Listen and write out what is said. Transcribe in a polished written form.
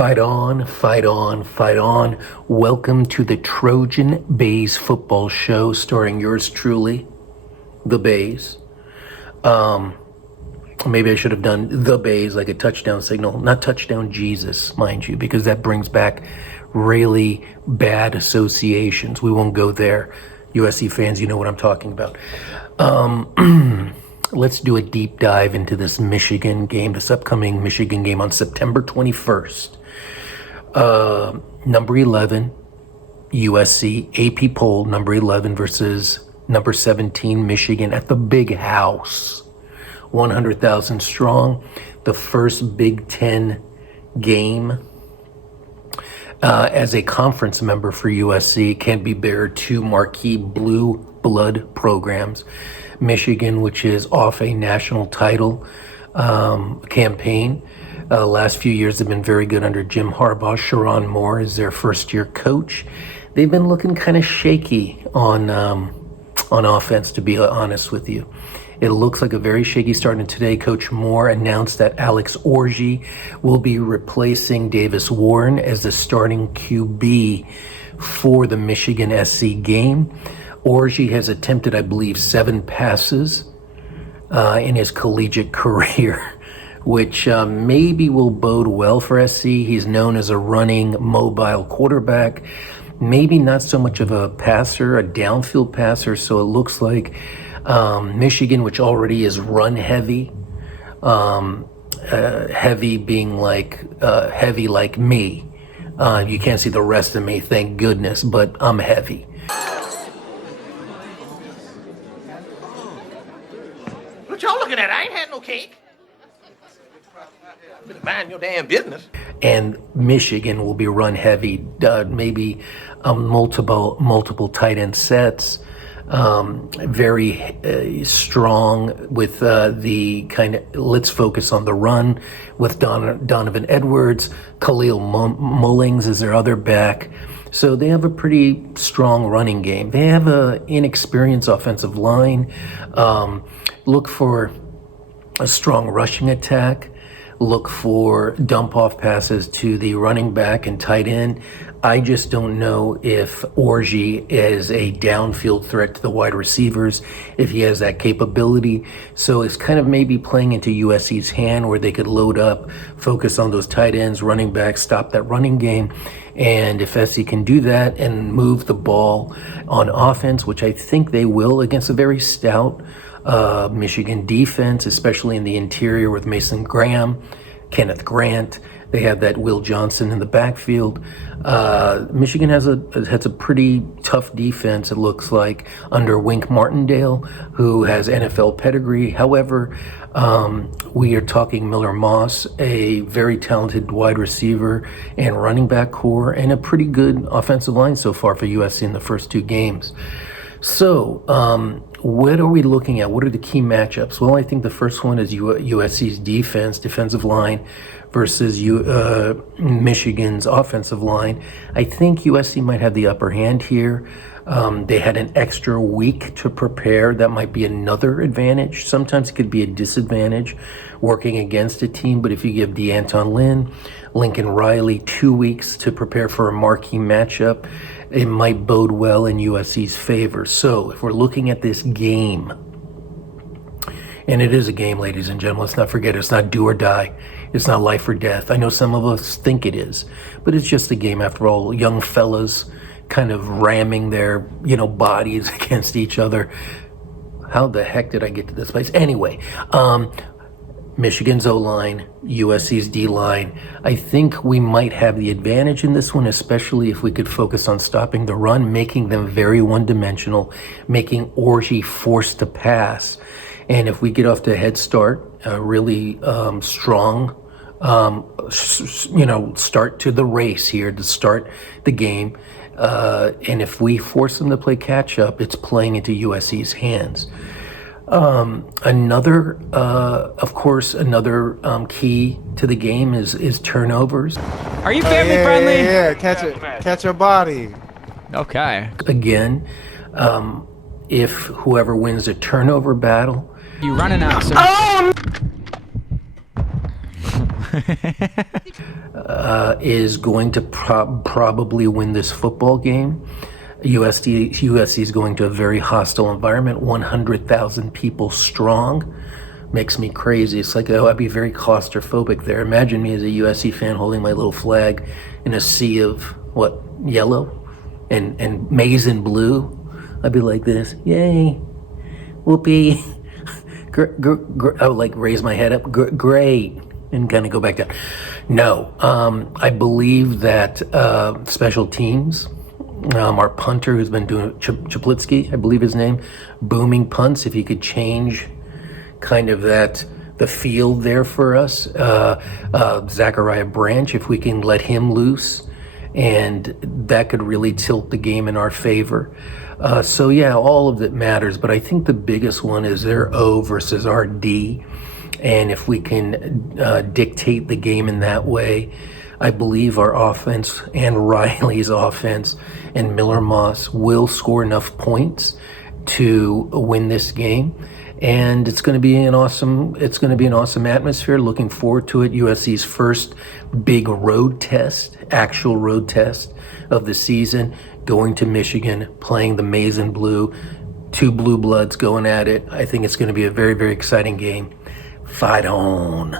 Fight on, fight on, fight on. Welcome to the Trojan Baze football show starring yours truly, the Baze. Maybe I should have done the Baze like a touchdown signal, not touchdown Jesus, mind you, because that brings back really bad associations. We won't go there. USC fans, you know what I'm talking about. Let's do a deep dive into this Michigan game, this upcoming Michigan game on September 21st. Number 11, USC, AP poll, number 11 versus number 17, Michigan at the Big House. 100,000 strong, the first Big Ten game. As a conference member for USC, can be bear two marquee blue blood programs. Michigan, which is off a national title campaign. Last few years have been very good under Jim Harbaugh. Sharon Moore is their first-year coach. They've been looking kind of shaky on offense, to be honest with you. It looks like a very shaky start, and today Coach Moore announced that Alex Orji will be replacing Davis Warren as the starting QB for the Michigan SC game. Orji has attempted, I believe, 7 passes in his collegiate career, which maybe will bode well for SC. He's known as a running, mobile quarterback, maybe not so much of a passer, a downfield passer, so it looks like Michigan, which already is run heavy, heavy being like heavy like me. You can't see the rest of me, thank goodness, but I'm heavy. What y'all looking at? I ain't had no cake. Better mind your damn business. And Michigan will be run heavy, maybe multiple tight end sets. Very strong with the kind of, let's focus on the run with Donovan Edwards. Khalil Mullings is their other back. So they have a pretty strong running game. They have an inexperienced offensive line. Look for a strong rushing attack. Look for dump-off passes to the running back and tight end. I just don't know if Orji is a downfield threat to the wide receivers, if he has that capability. So it's kind of maybe playing into USC's hand where they could load up, focus on those tight ends, running backs, stop that running game. And if SC can do that and move the ball on offense, which I think they will against a very stout Michigan defense, especially in the interior with Mason Graham, Kenneth Grant. They have that Will Johnson in the backfield. Michigan has a pretty tough defense, it looks like, under Wink Martindale, who has NFL pedigree. However, we are talking Miller Moss, a very talented wide receiver and running back core, and a pretty good offensive line so far for USC in the first 2 games. So, what are we looking at? What are the key matchups? Well, I think the first one is USC's defensive line versus Michigan's offensive line. I think USC might have the upper hand here. They had an extra week to prepare. That might be another advantage. Sometimes it could be a disadvantage working against a team, but if you give DeAnton Lynn, Lincoln Riley 2 weeks to prepare for a marquee matchup, it might bode well in USC's favor. So if we're looking at this game, and it is a game, ladies and gentlemen, let's not forget it's not do or die. It's not life or death. I know some of us think it is, but it's just a game after all. Young fellas kind of ramming their, bodies against each other. How the heck did I get to this place? Anyway, Michigan's O-line, USC's D-line. I think we might have the advantage in this one, especially if we could focus on stopping the run, making them very one-dimensional, making Orji forced to pass. And if we get off to a head start, really strong, start to the race here, to start the game, and if we force them to play catch-up, it's playing into USC's hands. Another key to the game is turnovers. Are you family friendly? Yeah, catch a body. Okay. Again, if whoever wins the turnover battle, You running out, sir. is going to probably win this football game. USC is going to a very hostile environment, 100,000 people strong. Makes me crazy. It's like, I'd be very claustrophobic there. Imagine me as a USC fan holding my little flag in a sea of, what, yellow and maize and blue. I'd be like this, yay, whoopee. I would like raise my head up, great, and kind of go back down. No, I believe that special teams, our punter who's been doing Chaplitsky, I believe his name, booming punts, if he could change kind of the field there for us. Zachariah Branch, if we can let him loose, and that could really tilt the game in our favor. So yeah, all of it matters, but I think the biggest one is their O versus our D. And if we can dictate the game in that way, I believe our offense and Riley's offense and Miller Moss will score enough points to win this game. And it's going to be an awesome atmosphere. Looking forward to it. USC's first big road test, actual road test of the season, going to Michigan, playing the maize and blue, two blue bloods going at it. I think it's going to be a very, very exciting game. Fight on.